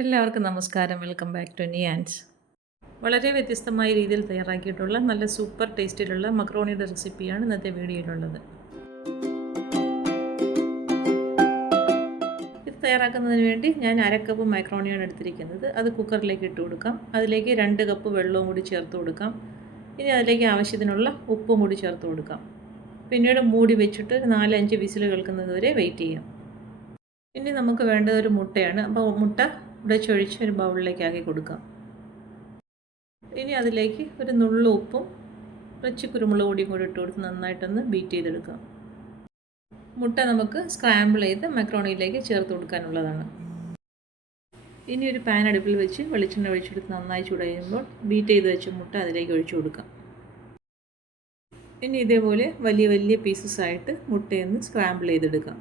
എല്ലാവർക്കും നമസ്കാരം. Welcome back to Niyan's. വളരെ വ്യത്യസ്തമായ രീതിയിൽ തയ്യാറാക്കിയിട്ടുള്ള നല്ല സൂപ്പർ ടേസ്റ്റിലുള്ള മക്രോണിയുടെ റെസിപ്പിയാണ് ഇന്നത്തെ വീഡിയോയിലുള്ളത്. ഇത് തയ്യാറാക്കുന്നതിന് വേണ്ടി ഞാൻ 1/2 കപ്പ് മക്രോണിയാണ് എടുത്തിരിക്കുന്നത്. അത് കുക്കറിലേക്ക് ഇട്ട് കൊടുക്കാം. അതിലേക്ക് 2 കപ്പ് വെള്ളവും കൂടി ചേർത്ത് കൊടുക്കാം. ഇനി അതിലേക്ക് ആവശ്യത്തിനുള്ള ഉപ്പും കൂടി ചേർത്ത് കൊടുക്കാം. പിന്നീട് മൂടി വെച്ചിട്ട് 4-5 വിസിൽ കേൾക്കുന്നത് വരെ വെയിറ്റ് ചെയ്യാം. ഇനി നമുക്ക് വേണ്ടത് ഒരു മുട്ടയാണ്. അപ്പോൾ മുട്ട ഉടച്ചൊഴിച്ച് ഒരു ബൗളിലേക്ക് ആക്കി കൊടുക്കാം. ഇനി അതിലേക്ക് ഒരു നുള്ളു ഉപ്പും കുറച്ച് കുരുമുളക് പൊടിയും കൂടി ഇട്ട് കൊടുത്ത് നന്നായിട്ടൊന്ന് ബീറ്റ് ചെയ്തെടുക്കാം. മുട്ട നമുക്ക് സ്ക്രാമ്പിൾ ചെയ്ത് മക്രോണിയിലേക്ക് ചേർത്ത് കൊടുക്കാനുള്ളതാണ്. ഇനി ഒരു പാൻ അടുപ്പിൽ വെച്ച് വെളിച്ചെണ്ണ ഒഴിച്ചെടുത്ത് നന്നായി ചൂടാകുമ്പോൾ ബീറ്റ് ചെയ്ത് വെച്ച മുട്ട അതിലേക്ക് ഒഴിച്ചു കൊടുക്കാം. ഇനി ഇതേപോലെ വലിയ വലിയ പീസസ് ആയിട്ട് മുട്ടയൊന്ന് സ്ക്രാമ്പിൾ ചെയ്തെടുക്കാം.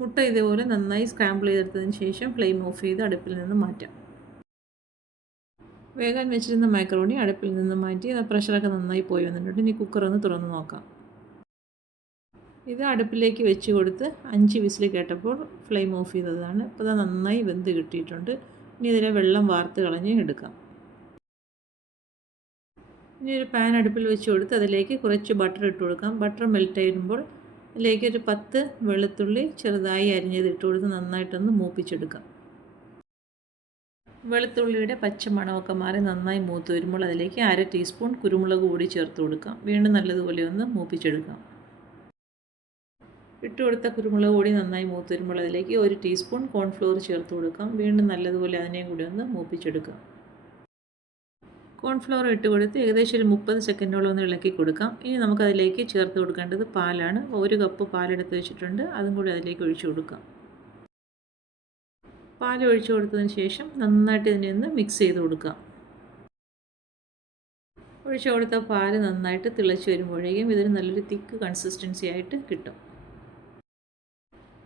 മുട്ട ഇതേപോലെ നന്നായി സ്ക്രാമ്പിൾ ചെയ്തെടുത്തതിന് ശേഷം ഫ്ലെയിം ഓഫ് ചെയ്ത് അടുപ്പിൽ നിന്ന് മാറ്റാം. വേഗം വെച്ചിരുന്ന മാക്രോണി അടുപ്പിൽ നിന്ന് മാറ്റി പ്രഷറൊക്കെ നന്നായി പോയി വന്നിട്ടുണ്ട്. ഇനി കുക്കർ ഒന്ന് തുറന്ന് നോക്കാം. ഇത് അടുപ്പിലേക്ക് വെച്ച് കൊടുത്ത് 5 വിസിൽ കേട്ടപ്പോൾ ഫ്ലെയിം ഓഫ് ചെയ്തതാണ്. അപ്പോൾ അത് നന്നായി വെന്ത് കിട്ടിയിട്ടുണ്ട്. ഇനി ഇതിലെ വെള്ളം വാർത്ത് കളഞ്ഞ് എടുക്കാം. ഇനി ഒരു പാൻ അടുപ്പിൽ വെച്ച് കൊടുത്ത് അതിലേക്ക് കുറച്ച് ബട്ടർ ഇട്ട് കൊടുക്കാം. ബട്ടർ മെൽറ്റ് ആയിരുമ്പോൾ അതിലേക്ക് ഒരു 10 വെളുത്തുള്ളി ചെറുതായി അരിഞ്ഞത് ഇട്ട് കൊടുത്ത് നന്നായിട്ടൊന്ന് മൂപ്പിച്ചെടുക്കാം. വെളുത്തുള്ളിയുടെ പച്ചമണമൊക്കെ മാറി നന്നായി മൂത്ത് വരുമ്പോൾ അതിലേക്ക് 1/2 ടീസ്പൂൺ കുരുമുളക് പൊടി ചേർത്ത് കൊടുക്കാം. വീണ്ടും നല്ലതുപോലെ ഒന്ന് മൂപ്പിച്ചെടുക്കാം. ഇട്ട് കൊടുത്ത കുരുമുളക് പൊടി നന്നായി മൂത്ത് വരുമ്പോൾ അതിലേക്ക് 1 ടീസ്പൂൺ കോൺഫ്ലോർ ചേർത്ത് കൊടുക്കാം. വീണ്ടും നല്ലതുപോലെ അതിനെയും കൂടി ഒന്ന് മൂപ്പിച്ചെടുക്കാം. കോൺഫ്ലവർ ഇട്ട് കൊടുത്ത് ഏകദേശം ഒരു 30 സെക്കൻഡോളം ഒന്ന് ഇളക്കി കൊടുക്കാം. ഇനി നമുക്കതിലേക്ക് ചേർത്ത് കൊടുക്കേണ്ടത് പാലാണ്. 1 കപ്പ് പാലെടുത്ത് വെച്ചിട്ടുണ്ട്. അതും കൂടി അതിലേക്ക് ഒഴിച്ചു കൊടുക്കാം. പാൽ ഒഴിച്ചു കൊടുത്തതിന് ശേഷം നന്നായിട്ട് ഇതിനെ ഒന്ന് മിക്സ് ചെയ്ത് കൊടുക്കാം. ഒഴിച്ചു കൊടുത്ത പാല് നന്നായിട്ട് തിളച്ച് വരുമ്പോഴേക്കും ഇതൊരു നല്ലൊരു തിക്ക് കൺസിസ്റ്റൻസി ആയിട്ട് കിട്ടും.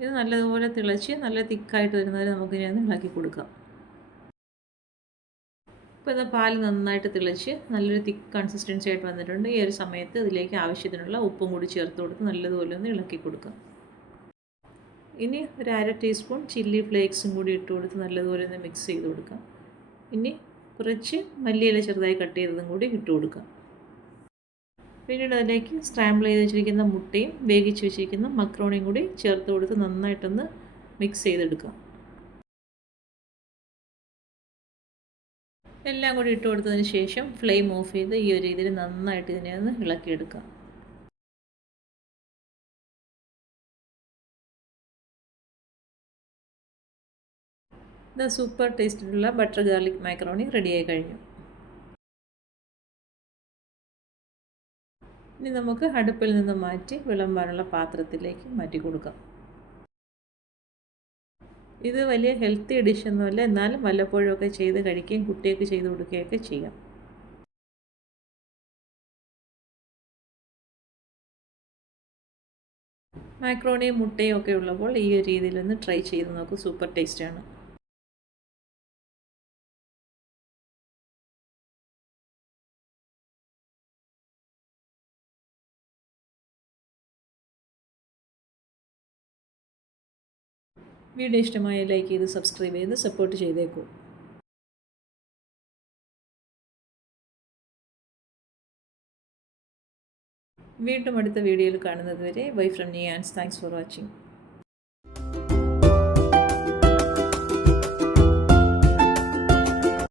ഇത് നല്ലതുപോലെ തിളച്ച് നല്ല തിക്കായിട്ട് വരുന്നവരെ നമുക്കിനി ഒന്ന് ഇളക്കി കൊടുക്കാം. ഇപ്പോൾ ഇത് പാൽ നന്നായിട്ട് തിളച്ച് നല്ലൊരു തിക്ക് കൺസിസ്റ്റൻസി ആയിട്ട് വന്നിട്ടുണ്ട്. ഈ ഒരു സമയത്ത് ഇതിലേക്ക് ആവശ്യത്തിനുള്ള ഉപ്പും കൂടി ചേർത്ത് കൊടുത്ത് നല്ലതുപോലെ ഒന്ന് ഇളക്കി കൊടുക്കാം. ഇനി ഒരു 1/2 ടീസ്പൂൺ ചില്ലി ഫ്ലേക്സും കൂടി ഇട്ട് കൊടുത്ത് നല്ലതുപോലെ ഒന്ന് മിക്സ് ചെയ്ത് കൊടുക്കാം. ഇനി കുറച്ച് മല്ലിയില ചെറുതായി കട്ട് ചെയ്തതും കൂടി ഇട്ട് കൊടുക്കാം. പിന്നീട് അതിലേക്ക് സ്ക്രാമ്പിൾ ചെയ്ത് വെച്ചിരിക്കുന്ന മുട്ടയും വേവിച്ച് വെച്ചിരിക്കുന്ന മക്രോണിയും കൂടി ചേർത്ത് കൊടുത്ത് നന്നായിട്ടൊന്ന് മിക്സ് ചെയ്തെടുക്കാം. എല്ലാം കൂടി ഇട്ട് കൊടുത്തതിന് ശേഷം ഫ്ലെയിം ഓഫ് ചെയ്ത് ഈ ഒരു രീതിയിൽ നന്നായിട്ട് ഇതിനെ ഒന്ന് ഇളക്കിയെടുക്കാം. ഇത് സൂപ്പർ ടേസ്റ്റിലുള്ള ബട്ടർ ഗാർലിക് മാക്രോണി റെഡിയായി കഴിഞ്ഞു. ഇനി നമുക്ക് അടുപ്പിൽ നിന്ന് മാറ്റി വിളമ്പാനുള്ള പാത്രത്തിലേക്ക് മാറ്റി കൊടുക്കാം. ഇത് വലിയ ഹെൽത്തി ഡിഷൊന്നുമല്ല, എന്നാലും വല്ലപ്പോഴൊക്കെ ചെയ്ത് കഴിക്കുകയും കുട്ടിയൊക്കെ ചെയ്ത് കൊടുക്കുകയൊക്കെ ചെയ്യാം. മാക്രോണിയും മുട്ടയും ഒക്കെ ഉള്ളപ്പോൾ ഈ ഒരു രീതിയിലൊന്ന് ട്രൈ ചെയ്ത് നോക്കൂ. സൂപ്പർ ടേസ്റ്റാണ്. വീഡിയോ ഇഷ്ടമായ ലൈക്ക് ചെയ്ത് സബ്സ്ക്രൈബ് ചെയ്ത് സപ്പോർട്ട് ചെയ്തേക്കൂ. വീണ്ടും അടുത്ത വീഡിയോയിൽ കാണുന്നത് വരെ bye from Niyan's. Thanks for watching.